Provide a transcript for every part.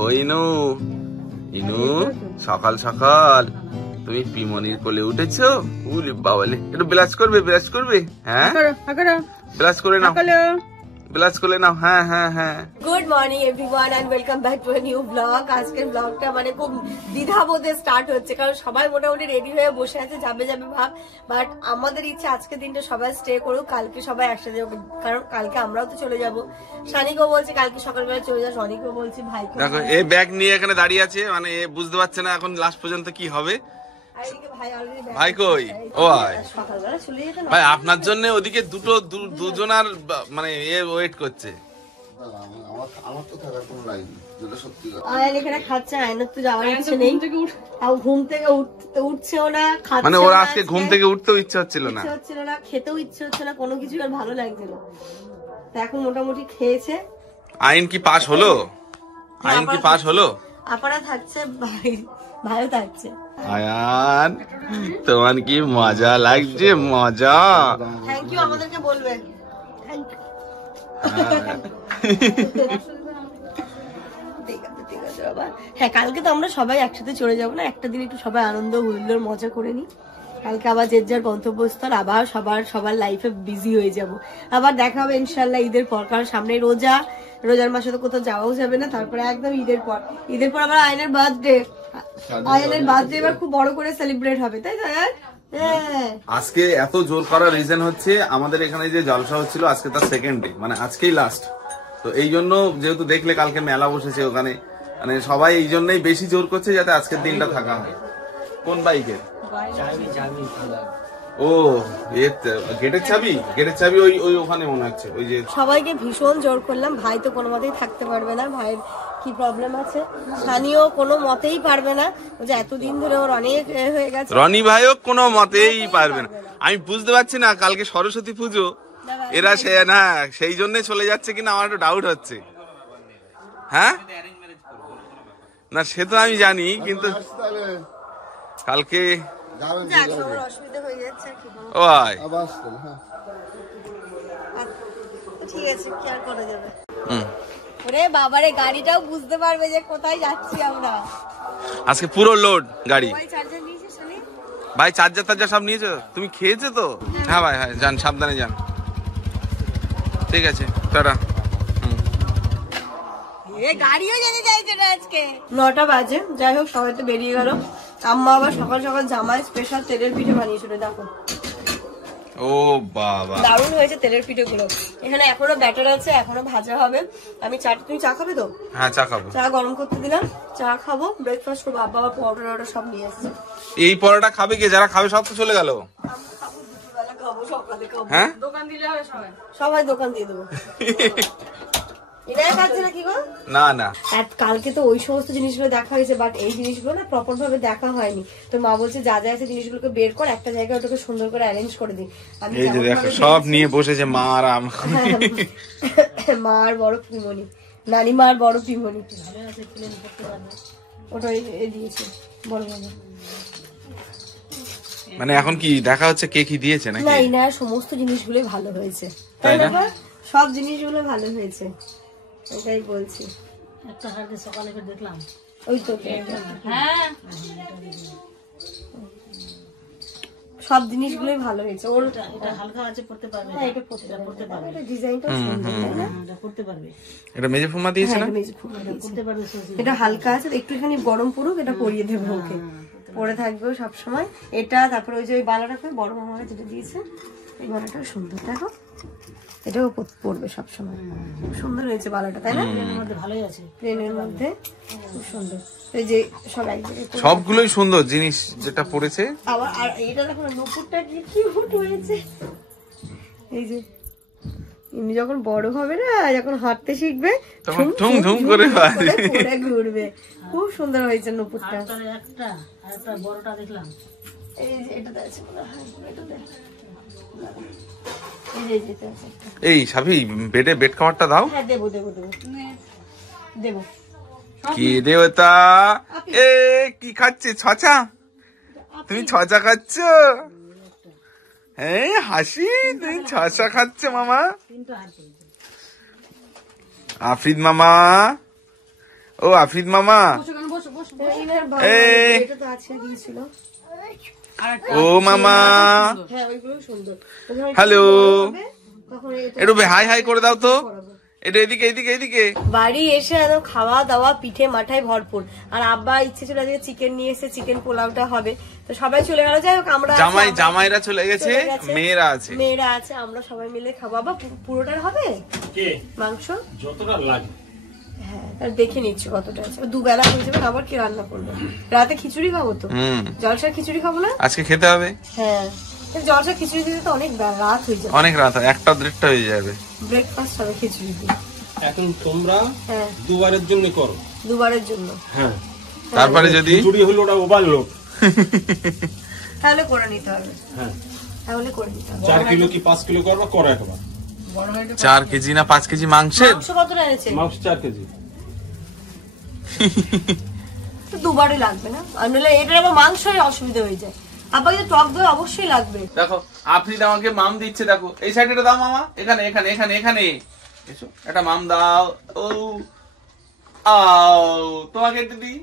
ও ইনু, ইনু সকাল সকাল তুমি পিমনির কোলে উঠেছো? উলি বাবালে, একটু ব্রাশ করবে? ব্রাশ করবে? হ্যাঁ ব্রাশ করে নাও, ব্রাশ করে নাও। হ্যাঁ হ্যাঁ হ্যাঁ। Good morning everyone and welcome back to a new blog. আজকের ব্লগটা মানে খুব দ্বিধাবোধে স্টার্ট হচ্ছে, কারণ সবাই মোটামুটি রেডি হয়ে বসে আছে, যাবে যাবে ভাব। বাট আমাদের ইচ্ছা আজকের দিনটা সবাই স্টে করুক, কালকে সবাই একসাথে যাবো, কারণ কালকে আমরাও তো চলে যাবো। সানিকও বলছে কালকে সকালবেলা চলে যাস, অনিকও বলছে ভাই। দেখো এই ব্যাগ নিয়ে এখানে দাঁড়িয়ে আছে, মানে এ বুঝতে পারছে না এখন লাস্ট পর্যন্ত কি হবে। ভাই কই? ও সকালবেলা চলে যেত না ভাই, আপনার জন্য ওদিকে দুজনার মানে এ ওয়েট করছে। আমার তো থাকার কোনো লাইন যেটা সত্যি কথা। আয়ান এখানে খাচ্ছে, আয়নের তো যাওয়ার ইচ্ছে নেই, ঘুম থেকে উঠছেও না, মানে ওর আজকে ঘুম থেকে উঠতেও ইচ্ছে হচ্ছিল না, খেতেও ইচ্ছে হচ্ছে না, কোনো কিছু আর ভালো লাগছিল না। এখন মোটামুটি খেয়েছে। আইন কি পাস হলো? আইন কি পাস হলো? আপারা থাকছে, ভাইও থাকছে। আয়ান তোমার কি মজা লাগছে? মজা। থ্যাংক ইউ আমাদেরকে বলবে। Thank you. হ্যাঁ, কালকে তো আমরা সবাই একসাথে চলে যাবো না, একটা দিন একটু সবাই আনন্দ হুল্লোড় মজা করে নি। কালকে আবার যে যার গন্তব্যস্থল, আবার সবার লাইফে বিজি হয়ে যাব। আবার দেখা হবে ইনশাল্লাহ ঈদের পর, কারণ সামনে রোজার মাসে তো কোথাও যাওয়াও যাবে না। তারপরে একদম ঈদের পর আবার আয়নের বার্থডে এবার খুব বড় করে সেলিব্রেট হবে, তাই তো? আজকে এত জোর করার রিজন হচ্ছে আমাদের এখানে যে জলসা হচ্ছিল আজকে তার সেকেন্ড ডে, মানে আজকেই লাস্ট। তো এই জন্য যেহেতু দেখলে কালকে মেলা বসেছে ওখানে, মানে সবাই এই জন্যই বেশি জোর করছে যাতে আজকের দিনটা থাকা হয়। কোন বাইকের? ও গেটের চাবি ওই ওখানে মনে হচ্ছে। ওই যে সবাইকে ভীষণ জোর করলাম, ভাই তো কোনো মতেই থাকতে পারবে না, ভাইয়ের কি প্রবলেম আছে। সানিও কোনো মতেই পারবে না, যে এতদিন ধরে ওর অনেক হয়ে গেছে। রনি ভাইও কোনো মতেই পারবে না। আমি বুঝতে পারছি না, কালকে সরস্বতী পুজো, এরা সেই জন্য চলে যাচ্ছে কিনা আমার একটু ডাউট হচ্ছে। হ্যাঁ না, সে তো আমি জানি, কিন্তু কালকে অসুবিধা হয়ে যাচ্ছে। ও ঠিক আছে, কি আর করা যাবে। ওরে বাবারে, গাড়িটাও বুঝতে পারবে যে কোথায় যাচ্ছি আমরা। আজকে পুরো লোড গাড়ি। ভাই চার্জার নিয়েছিস? ভাই চার্জার সব নিয়েছো? তুমি খেয়েছো তো? হ্যাঁ ভাই, হ্যাঁ যান, সাবধানে যান। ঠিক আছে, টাটা। গাড়িও যেতে চাইছে না আজকে। 9টা বাজে, যাই হোক সবাই তো বেরিয়ে গেল। আম্মা আবার সকাল সকাল জামাই স্পেশাল তেলের পিঠে বানিয়েছিল, দেখো। ও বাবা, দারুণ হয়েছে তেলের পিঠে গুলো। এখানে এখনো ব্যাটার আছে, এখনো ভাজা হবে। আমি তুমি চা খাবে তো? হ্যাঁ চা খাবো। চা গরম করতে দিলাম, চা খাবো, ব্রেকফাস্ট করবো। আব্বা আবার পরোটা সব নিয়ে আসছে। এই পরোটা খাবে কে? যারা খাবে সব তো চলে গেল। হ্যাঁ, দোকান দিলে হবে, সবাই দোকান দিয়ে দেবো। না, কালকে তো ওই সমস্ত জিনিসগুলো দেখা হয়েছে, বাট এই জিনিসগুলো না প্রপার ভাবে দেখা হয়নি। তোর মা বলছে যা যা আছে জিনিসগুলোকে বের কর, একটা জায়গায় ওটাকে সুন্দর করে অ্যারেঞ্জ করে দিই। এই যে দেখো সব নিয়ে বসেছে মা আর মা আর বড় পিমনি, নানিমা আর বড় পিমনি। ওটা দিয়েছে বড় মামা। মানে এখন কি দেখা হচ্ছে কে কি দিয়েছে নাকি? না, সমস্ত জিনিসগুলোই ভালো হয়েছে, তাই না? সব জিনিসগুলো ভালো হয়েছে, এটাই বলছি। একটা হাতে সকালে দেখলাম, ওই তো হ্যাঁ, সব জিনিসগুলোই ভালো হয়েছে। ওর এটা হালকা আছে, পড়তে পারবে। হ্যাঁ, এটা পড়তে পারবে, এটা ডিজাইনটা সুন্দর, তাই না? এটা পড়তে পারবে। এটা মেজে ফুমা দিয়েছে না? মেজে ফুমা পড়তে পারবে। এটা হালকা আছে, একটুখানি গরম পড়ুক, এটা পরিয়ে দেবো ওকে, পরে থাকবে সব সময়। এটা তারপরে ওই যে ওই বালাটা বড় মামারা যেটা দিয়েছে, এই বালাটাও সুন্দর, দেখো। এটাও পড়বে সবসময়, সুন্দর হয়েছে বালাটা, তাই না? ভালোই আছে, প্লেনের মধ্যে খুব সুন্দর। এই যে সব এক জায়গায়, সবগুলোই সুন্দর জিনিস যেটা পড়েছে। আবার আর এটা দেখো নুপুরটা কি কিউট হয়েছে। এই যে এমনি যখন বড় হবে না, যখন হাঁটতে শিখবে তখন ঠুম ঠুম করে ঘুরবে। খুব সুন্দর হয়েছে নুপুরটা। একটা আর একটা বড়টা দেখলাম, এই যে এটাতে আছে, এটাতে এই সাবি বেড কভারটা দাও। হ্যাঁ দেবো। কি দেবতা? এ কি খাচ্ছে? ছচা? তুমি ছচা খাচ্ছ? হ্যাঁ হাসি, তুমি ছচা খাচ্ছ মামা? আফরিদ মামা ও আফরিদ মামা, এই এটা তো আজকে দিয়েছিল। ও মামা, হ্যাঁ ওইগুলো সুন্দর। হ্যালো, তখন এটা একটু হাই হাই করে দাও তো, করাবো। এটা এদিকে এদিকে এদিকে। বাড়ি এসে একদম খাওয়া দাওয়া পিঠে মাঠায় ভরপুর। আর আব্বা ইচ্ছে ছিল আজকে চিকেন নিয়ে এসে চিকেন পোলাওটা হবে, তো সবাই চলে গেল। যাই হোক আমরা জামাইরা চলে গেছে, মেয়েরা আছে, মেয়েরা আছে, আমরা সবাই মিলে খাবো। বাবা পুরোটার হবে কে মাংস? যতটা লাগে। হ্যাঁ তাহলে দেখে নিচ্ছি কতটা আছে। দুবেলা হয়ে যাবে, আবার কি রান্না করবো? রাতে খিচুড়ি খাবো তো, জলসার খিচুড়ি খাবো না আজকে খেতে হবে। হ্যাঁ জলসার খিচুড়ি দিতে তো অনেক রাত হয়ে যাবে, অনেক রাত, 1টা-1:30 হয়ে যাবে। ব্রেকফাস্ট হবে খিচুড়ি দিয়ে। এখন তোমরা হ্যাঁ দুবারের জন্য করো। দুবারের জন্য। হ্যাঁ, তারপরে যদি খিচুড়ি হলো ওটা ওভারলোড। তাহলে করে নিতে হবে। হ্যাঁ, তাহলে করে নিতে হবে। 4 কিলো কি 5 কিলো করবা, করো একবার। 4 কেজি না 5 কেজি মাংসের? মাংস কতটা এনেছে? মাংস 4 কেজি। তো দুবারই লাগবে না, আর নইলে এটার আবার মাংসের অসুবিধা হয়ে যায়। আব্বাকে টক দই অবশ্যই লাগবে। দেখো আফরিদ আমাকে মাম দিচ্ছে, দেখো এই সাইডে দাও মামা, এখানে এখানে এখানে এখানে এসো, একটা মাম দাও। ও আও, তোমাকে একটু দিই,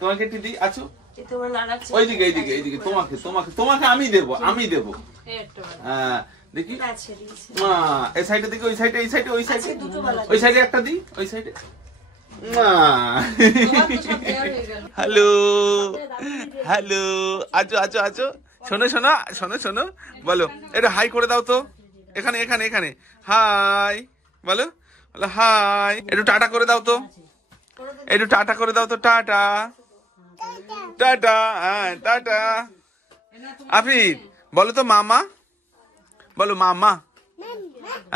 তোমাকে একটু দিই। আছো তোমরা নাড়াচ্ছ ওইদিকে এইদিকে এইদিকে, তোমাকে তোমাকে তোমাকে আমি দেবো, আমি দেবো। হ্যাঁ দেখি মা, এই সাইডে দিকে, ওই সাইডে, এই সাইডে, ওই সাইডে, ওই সাইডে একটা দিই, ওই সাইডে। হ্যালো হ্যালো, আছো আছো আছো, শোনো শোনো শোনো শোনো, বলো এটা হাই করে দাও তো, এখানে এখানে এখানে হাই বলো, বলো হাই। একটু টাটা করে দাও তো, একটু টাটা করে দাও তো, টাটা টাটা, হ্যাঁ টাটা। আফরিদ বলো তো মামা, বলো মামা,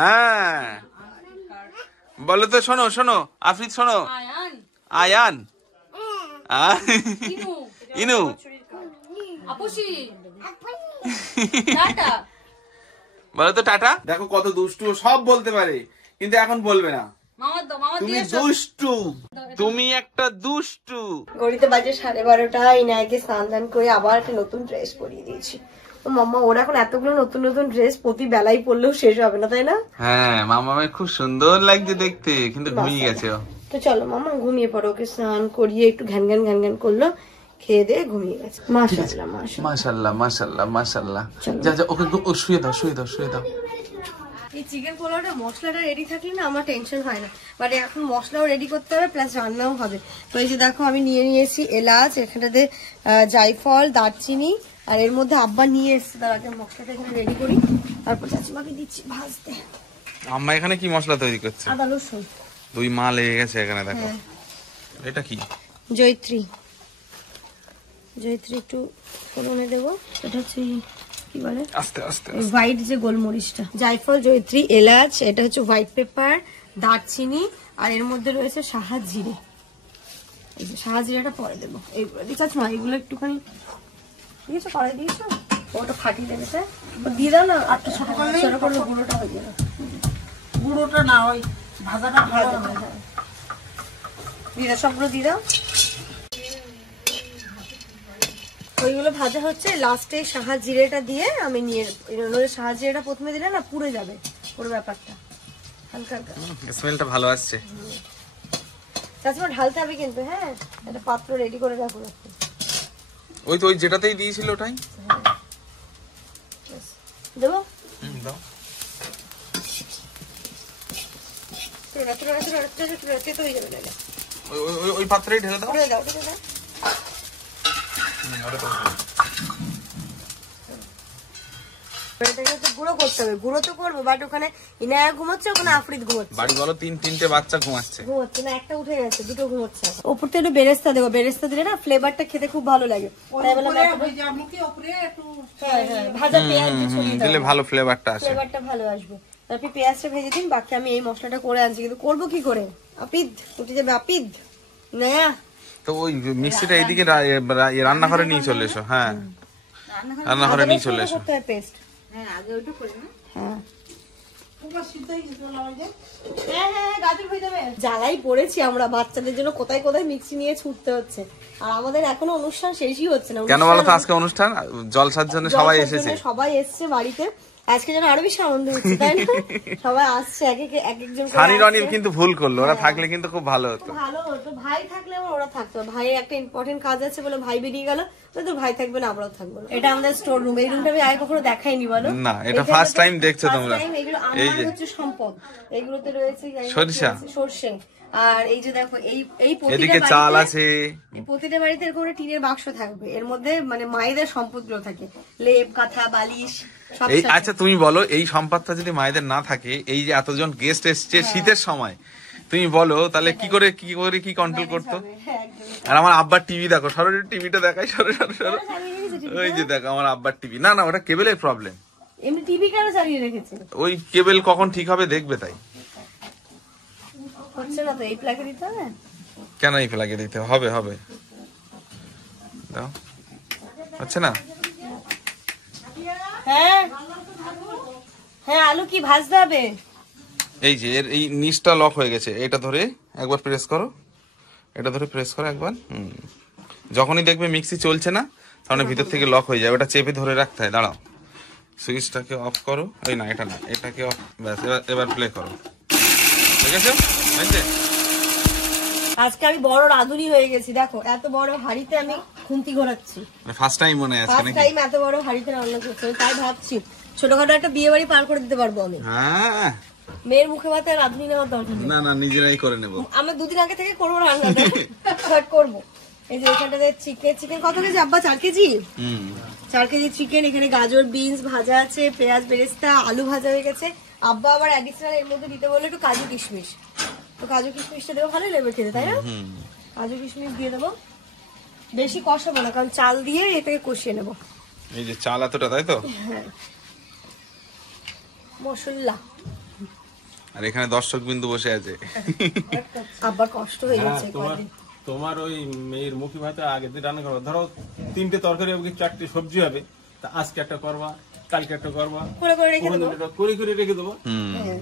হ্যাঁ বলো তো। শোনো শোনো আফরিদ, শোনো আয়ান, ইনু, বলো তো টাটা। দেখো কত দুষ্টু, সব বলতে পারে কিন্তু এখন বলবে না। তুমি দুষ্টু, তুমি একটা দুষ্টু। ঘড়িতে বাজে 12:30। ইনায়কে স্নান দান করে আবার একটা নতুন ড্রেস পরিয়ে দিয়েছি। ও মাম্মা, ওর এখন এতগুলো নতুন নতুন ড্রেস প্রতি বেলায় পরলেও শেষ হবে না, তাই না? হ্যাঁ মামা খুব সুন্দর লাগছে দেখতে, কিন্তু ঘুমিয়ে গেছে ও। তো চলো মামা ঘুমিয়ে পড়ো। ওকে স্নান করিয়ে একটু ঘ্যান ঘ্যান করলো, খেয়ে দিয়ে ঘুমিয়ে গেছে। মাশাআল্লাহ মাশাআল্লাহ মাশাআল্লাহ মাশাআল্লাহ। যা যা ওকে শুয়ে দাও, শুয়ে দাও, শুয়ে দাও। এই চিকেন পোলাওটা মশলাটা রেডি থাকলে না আমার টেনশন হয় না, বাট এখন মশলাও রেডি করতে হবে প্লাস রান্নাও হবে। তো এই যে দেখো আমি নিয়ে নিয়েছি এলাচ, এখানটাতে জায়ফল, দারচিনি, আর এর মধ্যে আব্বা নিয়ে এসছে। তার আগে মশলাটা এখানে রেডি করি, তারপর চাচিমাকে দিচ্ছি ভাজতে। আম্মা এখানে কি মশলা তৈরি করছে? আদা রসুন 2 মা লেগে গেছে এখানে, দেখো। এটা কি? জয়ত্রী, জয়ত্রী একটু ফোড়নে দেবো। এটা হচ্ছে কি বলে, আস্তে আস্তে হোয়াইট যে গোলমরিচটা, জায়ফল, জয়ত্রী, এলাচ, এটা হচ্ছে হোয়াইট পেপার, দারচিনি, আর এর মধ্যে রয়েছে সাহা জিরে। এই যে সাহা জিরাটা পরে দেবো। এইগুলো দিচ্ছ না, এগুলো একটুখানি দিয়েছো, পরে দিয়েছো, ওটা ফাটিয়ে দেবে। স্যার দিয়ে দাও না, আর ছোট করলে গুঁড়োটা হয়ে যাবে। গুঁড়োটা না, ওই ভাজাটা ভালো হয়। দিয়ে দাও, সবগুলো দিয়ে দাও। ওইগুলো ভাজা হচ্ছে, লাস্টে সাহা জিরেটা দিয়ে আমি নিয়ে, সাহা জিরেটা প্রথমে দিলে না পুড়ে যাবে পুরো ব্যাপারটা। হালকা হালকা স্মেলটা ভালো আসছে। চাচিমা ঢালতে হবে কিন্তু, হ্যাঁ একটা পাত্র রেডি করে রাখো। ওই তো ওই যেটাতেই দিয়েছিল ওটাই দেবো। দাও। ওই পাত্রেই ঢেলে দাও। গুঁড়ো করতে হবে, গুঁড়ো তো করবো, বাট ওখানে ইনায়া ঘুমাচ্ছে, ওখানে আফরিদ ঘুমাচ্ছে। বাড়ি বলো 3-3টে বাচ্চা ঘুমাচ্ছে। ঘুমাচ্ছে না, একটা উঠে গেছে, দুটো ঘুমাচ্ছে। ওপর থেকে একটু বেরেস্তা দেবো, বেরেস্তা দিলে না ফ্লেভারটা খেতে খুব ভালো লাগে। ভাজা পেঁয়াজ দিয়ে ছড়িয়ে দিলে ভালো ফ্লেভারটা আসে, ফ্লেভারটা ভালো আসবে। তারপর পেঁয়াজটা ভেজে দিন, বাকি আমি এই মশলাটা করে আনছি, কিন্তু করবো কি করে? আপিদ উঠে যাবে, আপিদ না। তো ওই মিক্সিটা এইদিকে রান্নাঘরে নিয়ে চলে এসো। হ্যাঁ রান্নাঘরে নিয়ে চলে এসো। পেস্ট জ্বালাই পড়েছি আমরা, বাচ্চাদের জন্য কোথায় কোথায় মিক্সি নিয়ে ছুটতে হচ্ছে, আর আমাদের এখনো অনুষ্ঠান শেষই হচ্ছে না। কেন বলো তো? আজকে অনুষ্ঠান, জলসার জন্য সবাই এসেছে, সবাই এসছে বাড়িতে। আজকে যেন আরো বেশি আনন্দ হচ্ছে তাই না? সবাই আসছে এক একজন করে সানি রনি আসছে। কিন্তু ভুল করলো, ওরা থাকলে কিন্তু খুব ভালো হতো। ভালো হতো, ভাই থাকলে আমার ওরা থাকতো। ভাইয়ের একটা ইম্পর্টেন্ট কাজ আছে বলে ভাই বেরিয়ে গেল, তো ভাই থাকবে না আমরাও থাকবো না। এটা আমাদের স্টোর রুম, এই রুমটা আমি আগে কখনো দেখাইনি বলো। না, এটা ফার্স্ট টাইম দেখছো তোমরা। এগুলো এই আমার যে হচ্ছে সম্পদ, এগুলোতে রয়েছে সরিষা। সরষে। আর এই যে দেখো এই এদিকে চাল আছে, প্রতিটা বাড়িতে এরকম একটা টিনের বাক্স থাকবে, এর মধ্যে মানে মায়েদের সম্পদগুলো থাকে, লেপ কাঁথা বালিশ সব এই থাকে। আচ্ছা তুমি বলো, এই সম্পদটা যদি মায়েদের না থাকে, এই যে এতজন গেস্ট এসছে শীতের সময়, তুমি বলো তাহলে কি করে কি কন্ট্রোল করতো? হ্যাঁ, একদমই। আর আমার আব্বার টিভি দেখো, সরো টিভিটা দেখাই, সরো। ওই যে দেখো আমার আব্বার টিভি, না ওটা কেবলের প্রবলেম। এমনি টিভি কেন চালিয়ে রেখেছে? ওই কেবল কখন ঠিক হবে দেখবে, তাই। হচ্ছে না তো, এই প্লাগে দিতে হবে। কেন এই ফেলাকে দিতে হবে? দাও, হচ্ছে না। হ্যাঁ হ্যাঁ, আলু কি ভাজতে হবে? এই যে এর এই নিচটা লক হয়ে গেছে, এটা ধরে একবার প্রেস করো, এটা ধরে প্রেস করো একবার। যখনই দেখবে মিক্সি চলছে না, তাহলে ভিতর থেকে লক হয়ে যাবে, ওটা চেপে ধরে রাখতে হয়। দাঁড়াও, সুইচটাকে অফ করো। এই না, এটা না, এটাকে অফ। ব্যাস, এবার প্লে করো। ঠিক আছে, হয়েছে? আজকে আমি বড় রাঁধুনি হয়ে গেছি, দেখো এত বড় হাঁড়িতে আমি খুন্তি ঘোরাচ্ছি। ফার্স্ট টাইম মনে আছে ফার্স্ট নাকি? টাইম এত বড় হাঁড়িতে রান্না করছি, আমি তাই ভাবছি ছোটখাটো একটা বিয়ে বাড়ি পার করে দিতে পারবো আমি। হ্যাঁ, মেয়ের মুখে ভাতে রাঁধুনি নেওয়ার দরকার নেই। না নিজেরাই করে নেব। আমরা দুদিন আগে থেকে করবো রান্নাটা, স্টার্ট করবো। এই যে এখানটাতে চিকেন কত কেজি আব্বা? 4 কেজি। 4 KG chicken. এখানে গাজর বিনস ভাজা আছে, পেঁয়াজ বেরেস্তা, আলু ভাজা হয়ে গেছে। আব্বা আবার অ্যাডিশনাল এর মধ্যে দিতে বললো একটু কাজু কিশমিশ, তো কাজু কিশমিশটা দেবো, ভালোই লাগবে খেতে তাই না? কাজু কিশমিশ দিয়ে দেবো, বেশি কষাবো না কারণ চাল দিয়ে এটাকে কষিয়ে নেবো। এই যে চাল এতটা, তাই তো? হ্যাঁ, মশলা। আর এখানে দর্শক বিন্দু বসে আছে। আব্বার কষ্ট হয়ে হ্যাঁ, যাচ্ছে তোমার ওই মেয়ের মুখি ভাতে আগে দিয়ে রান্না করো। ধরো 3টে তরকারি হবে, 4টে সবজি হবে, তা আজকে একটা করবা, কালকে একটা করবা, করে রেখে দেবো। করে রেখে দেবো।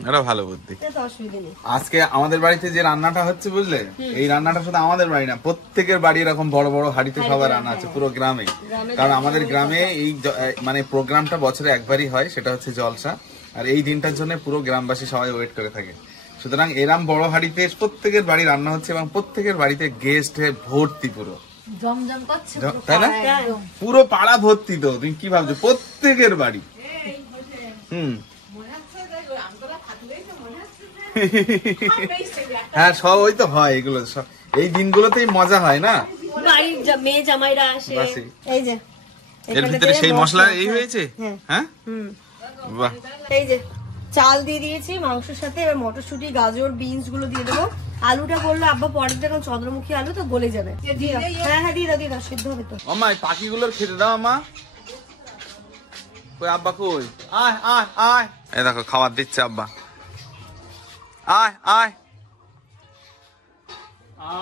এটা ভালো বুদ্ধি। এটা তো অসুবিধা নেই। আজকে আমাদের বাড়িতে যে রান্নাটা হচ্ছে বুঝলে, এই রান্নাটা শুধু আমাদের বাড়ি না, প্রত্যেকের বাড়ি এরকম বড় বড় হাঁড়িতে সবার রান্না আছে, পুরো গ্রামে। কারণ আমাদের গ্রামে এই মানে প্রোগ্রামটা বছরে একবারই হয়, সেটা হচ্ছে জলসা। আর এই দিনটার জন্য পুরো গ্রামবাসী সবাই ওয়েট করে থাকে। সুতরাং এরম বড় হাঁড়িতে প্রত্যেকের বাড়ি রান্না হচ্ছে এবং প্রত্যেকের বাড়িতে গেস্ট ভর্তি, পুরো জমজম করছে তাই না? পুরো পাড়া ভর্তি। তো তুমি কি ভাবছো, প্রত্যেকের বাড়ি। হ্যাঁ, সব ওই তো হয়, এগুলো সব এই দিনগুলোতেই মজা হয় না। বাড়ির মেয়ে জামাইরা আসে। বাসি। এই যে এর ভিতরে সেই মশলা এই হয়েছে। হ্যাঁ, বাহ। এই যে চাল দিয়ে দিয়েছি মাংসের সাথে, এবার মটরশুঁটি গাজর বিনস গুলো দিয়ে দেবো। আলুটা বললো আব্বা পরের দিন, চন্দ্রমুখী আলু তো গলে যাবে। হ্যাঁ দিয়ে দাও, সিদ্ধ হবে তো। মামা এই পাখিগুলোর খেতে দাও মা। কই আব্বা কই? আয় আয় আয়, এই দেখো খাবার দিচ্ছে আব্বা। আয় আয়,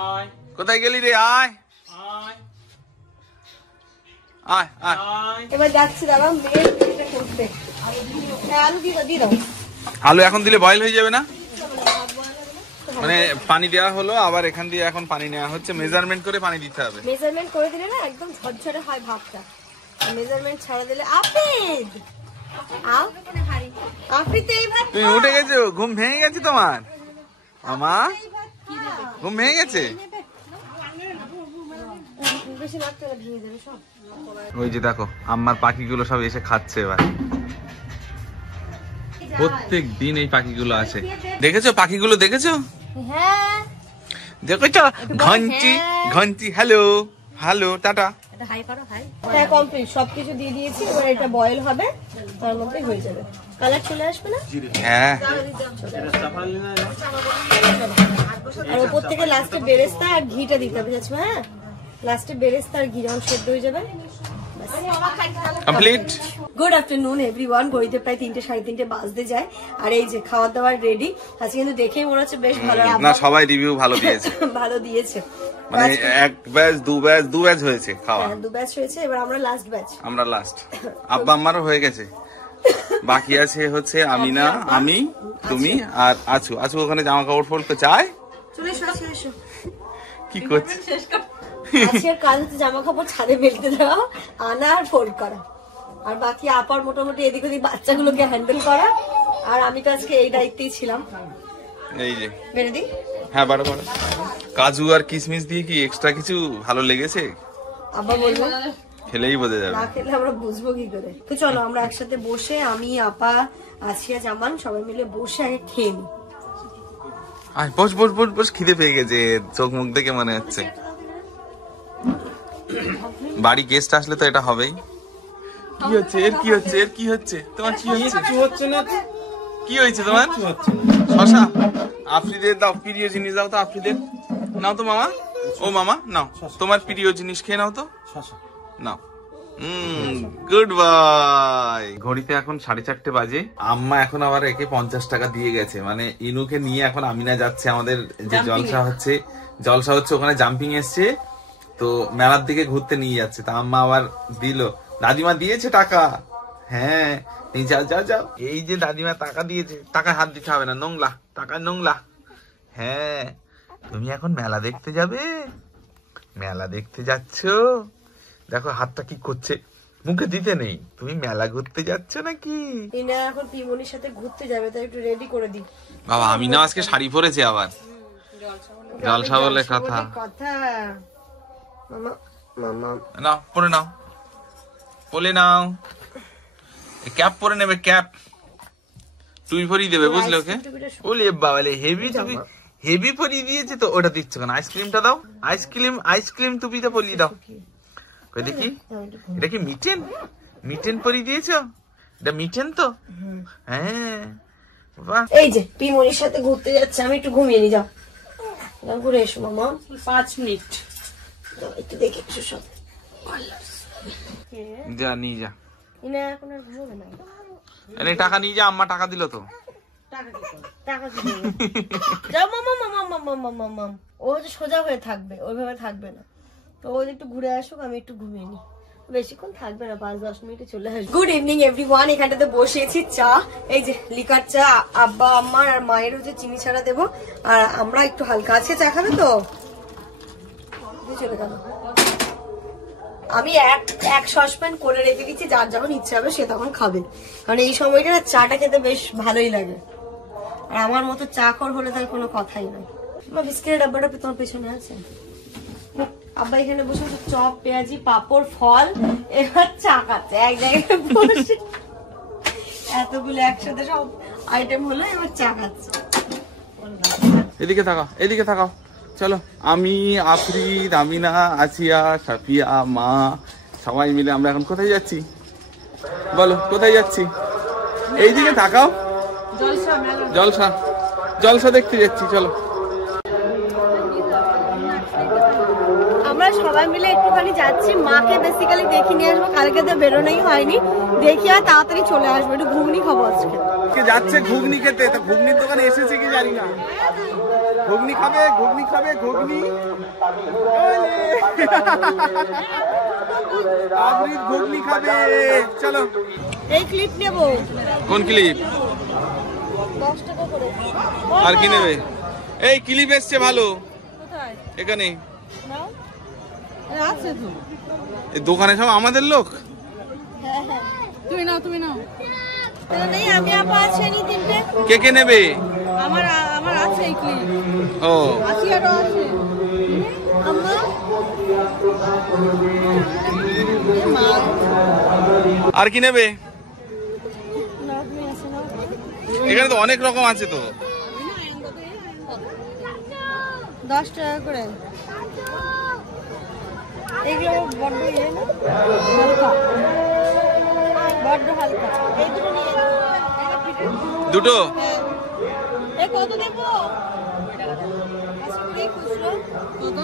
আয় কোথায় গেলি রে? আয় আয় আয় আয়। আয়। এবার যাচ্ছি দাদা মেয়ের এটা করতে। হ্যাঁ, আলু দিয়ে দাও। আলু এখন দিলে বয়েল হয়ে যাবে না? মানে পানি দেওয়া হলো, আবার এখান দিয়ে এখন পানি নেওয়া হচ্ছে, মেজারমেন্ট করে পানি দিতে হবে। মেজারমেন্ট করে দিলে না একদম ঝরঝরে হয় ভাতটা, মেজারমেন্ট ছাড়া দিলে। আফরিদ এই ভাত তুমি উঠে গেছো? ঘুম ভেঙে গেছে তোমার? মামা ঘুম ভেঙে গেছে? বেশি লাগতে হলে ভেঙে যাবে সব। ওই যে দেখো আমার পাখিগুলো সব এসে খাচ্ছে এবার। প্রত্যেক দিন এই পাখিগুলো আসে, দেখেছো? পাখিগুলো দেখেছো? হ্যাঁ দেখেছো? ঘন্টি হ্যালো হ্যালো টাটা। এটা হাই করো, হাই। হ্যাঁ কমপ্লিট, সবকিছু দিয়ে দিয়েছি। এবার এটা বয়েল হবে, তার মধ্যে হয়ে যাবে। কালার চলে আসবে না? হ্যাঁ, আর ওপর থেকে লাস্টে বেরেস্তা আর ঘিটা দিতে হবে। হ্যাঁ, লাস্টে বেরেস্তা আর ঘি যখন সেদ্ধ হয়ে যাবে। কমপ্লিট। Good afternoon everyone. ঘড়িতে প্রায় 3টে 3:30 বাজতে যায়। আর এই যে খাওয়া দাওয়ার রেডি আজকে, কিন্তু দেখেই মনে হচ্ছে বেশ ভালো। না সবাই রিভিউ ভালো দিয়েছে। ভালো দিয়েছে, মানে এক ব্যাচ দু ব্যাচ হয়েছে খাওয়া। 2 ব্যাচ হয়েছে, এবার আমরা লাস্ট ব্যাচ। আমরা লাস্ট। আব্বা আমারও হয়ে গেছে, বাকি আছে হচ্ছে আমিনা, আমি, তুমি আর আছু। আছু ওখানে জামা কাপড় ফোল্ড করছে। আয় চলে এসো, এসো। কি করছে? আজকের কাজ হচ্ছে জামা কাপড় ছাদে মেলতে দেওয়া, আনা আর ফোল্ড করা। আর বাকি আপার মোটামুটি এদিক ওদিক বাচ্চাগুলোকে হ্যান্ডেল করা। আর আমি তো আজকে এই দায়িত্বেই ছিলাম। এই যে বেড়ে দিই। হ্যাঁ বাড়ো বাড়ো। কাজু আর কিশমিশ দিয়ে কি এক্সট্রা কিছু ভালো লেগেছে? আব্বা বলবো খেলেই বোঝা যাবে। না খেলে আমরা বুঝবো কি করে। তো চলো আমরা একসাথে বসে, আমি আপা আসিয়া জামান সবাই মিলে বসে আগে খেয়ে নিই। আয় বস বস বস বস, খিদে পেয়ে গেছে, চোখ মুখ দেখে মনে হচ্ছে। বাড়ি গেস্ট আসলে তো এটা হবেই। কি হচ্ছে এর, কি হচ্ছে এর, কি হচ্ছে তোমার, কি হচ্ছে? কিছু হচ্ছে না তো। কি হয়েছে তোমার? কিছু হচ্ছে না। শশা আফ্রিদের দাও, প্রিয় জিনিস দাও তো আফ্রিদের। নাও তো মামা, ও মামা নাও তোমার প্রিয় জিনিস খেয়ে নাও তো, শশা নাও। Good bye. ঘড়িতে এখন 4:30 বাজে। আম্মা এখন আবার একে 50 টাকা দিয়ে গেছে, মানে ইনুকে নিয়ে এখন আমিনা যাচ্ছে আমাদের যে জলসা হচ্ছে ওখানে জাম্পিং এসছে তো মেলার দিকে ঘুরতে নিয়ে যাচ্ছে। তা আম্মা আবার দিল, দাদিমা দিয়েছে টাকা। হ্যাঁ যাও যাও যাও। এই যে দাদিমা টাকা দিয়েছে, টাকায় হাত দিতে হবে না, নোংলা টাকা নোংলা। হ্যাঁ তুমি এখন মেলা দেখতে যাবে, মেলা দেখতে যাচ্ছ। দেখো হাতটা কি করছে, মুখে দিতে নেই। তুমি মেলা ঘুরতে যাচ্ছ নাকি? ইনা এখন পিমনির সাথে ঘুরতে যাবে, তাই একটু রেডি করে দিই। বাবা আমি না আজকে শাড়ি পরেছে আবার, জলসা বলে কথা। মামা মামা নাও পরে নাও, বলে নাও। ক্যাপ পরে নেবে, ক্যাপ তুই পরিয়ে দেবে, বুঝলে ওকে? বলে বাবালে হেভি, তুমি হেভি পরিয়ে দিয়েছে তো, ওটা দিচ্ছ কেন? আইসক্রিমটা দাও, আইসক্রিম টুপিটা পরিয়ে দাও। দেখি এটা কি মিটেন, মিটেন পরিয়ে দিয়েছো? এটা মিটেন তো? হ্যাঁ বাহ। এই যে পিমনির সাথে ঘুরতে যাচ্ছে, আমি একটু ঘুমিয়ে নি। যাও ঘুরে এসো মামা, 5 মিনিট একটু দেখে এসো সব। যা নিয়ে যা, ইনা এখন আর ঘুমোবে না। এনে টাকা নিয়ে যা, আম্মা টাকা দিল তো। টাকা দিবে না। যাও মামা মামা মামা মামা মাম। ও হচ্ছে সোজা হয়ে থাকবে, ওইভাবে থাকবে না। তো ও একটু ঘুরে আসুক, আমি একটু ঘুমিয়ে নি। বেশিক্ষণ থাকবে না, 5-10 মিনিটে চলে আসবে। Good evening everyone. এখানটাতে বসেছি চা, এই যে লিকার চা। আব্বা আম্মার আর মায়ের হচ্ছে চিনি ছাড়া দেবো, আর আমরা একটু হালকা। আছে চা খাবে তো? চলে গেল। আমি এক সসপ্যান করে রেখে দিচ্ছি, যার যখন ইচ্ছা হবে সে তখন খাবে, কারণ এই সময়টা না চাটা খেতে বেশ ভালোই লাগে। আর আমার মতো চা খর হলে তার কোনো কথাই নাই। বিস্কিটের ডাব্বাটা তোমার পেছনে আছে। আব্বা এখানে বসে চপ, পেঁয়াজি, পাপড়, ফল, এবার চা খাচ্ছে এক জায়গায় বসে। এতগুলো একসাথে সব আইটেম হলো, এবার চা খাচ্ছে। এদিকে তাকাও, এদিকে তাকাও। চলো আমি, আফরিদ, আমিনা, আসিয়া, সাফিয়া, মা সবাই মিলে আমরা এখন কোথায় যাচ্ছি বলো? কোথায় যাচ্ছি? এইদিকে তাকাও। জলসা, জলসা দেখতে যাচ্ছি। চলো আমরা সবাই মিলে একটুখানি যাচ্ছি। মাকে বেসিক্যালি দেখে নিয়ে আসবো, কালকে তো বেরোনোই হয়নি। দেখি আর তাড়াতাড়ি চলে আসবো, একটু ঘুগনি খাবো আজকে। যাচ্ছে ঘুগনি খেতে, তো ঘুগনির দোকানে এসেছে কি জানি না। ঘুগনি খাবে, ঘুগনি খাবে, ঘুগনি। আফরিদ ঘুগনি খাবে। চলো এই ক্লিপ নেবো। কোন ক্লিপ? 10 টাকা করে। আর কি নেবে? এই ক্লিপ এসছে ভালো, এখানে আছে তো। এই দোকানে সব আমাদের লোক। তুমি নাও নেই, আমি আপা আছে নি তিনটে। কে কে নেবে? আমার আছে এই ক্লিপ। ও আসিয়ারও আছে। আম্মা আর কি নেবে? এখানে তো অনেক রকম আছে তো। 10 টাকা করে। এগুলো বড্ড ইয়ে না, হালকা, বড্ড হালকা। এই দুটো নিয়ে নাও। দুটো এই কত দেবো? 20 খুচরো। কত?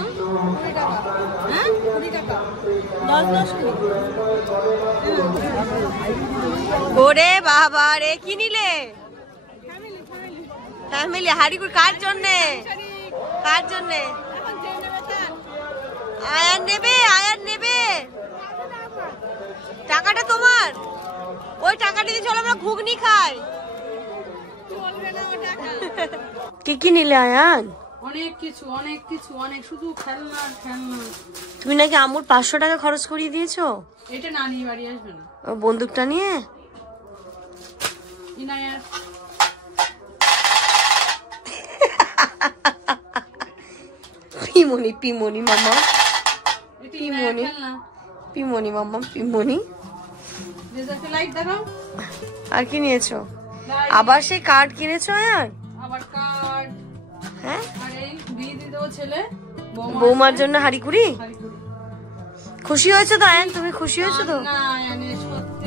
20 টাকা। হ্যাঁ 20 টাকা। 10 করে। ওরে বাবা রে, কি নিলে? ফ্যামিলি হাড়িগুড়। কার জন্যে? কার জন্যে? আয়ার নেবে, আয়ার নেবে। টাকাটা তোমার, ওই টাকাটা দিয়ে চলো আমরা ঘুগনি খাই। কি কি নিলে আয়ান? অনেক কিছু অনেক শুধু খেলনা। তুমি নাকি আমুর 500 টাকা খরচ করিয়ে দিয়েছো? এটা না নিয়ে বাড়ি আসবে না। ও বন্দুকটা নিয়ে ইনায়ার পিমনি পিমনি মামা এটা ইনায়ার পিমনি খেলনা। পিমনি মামা পিমনি। রেজাকে লাইট দেখাও। আর কি নিয়েছো? লাইট, আবার সেই কার্ড কিনেছো? আর আবার কার্ড, হ্যাঁ আর এই বিয়ে দিতে ছেলে বৌমার জন্য হাড়িকুড়ি। হাড়িকুড়ি। খুশি হয়েছো তো আয়ান? তুমি খুশি হয়েছো তো? না, সত্যি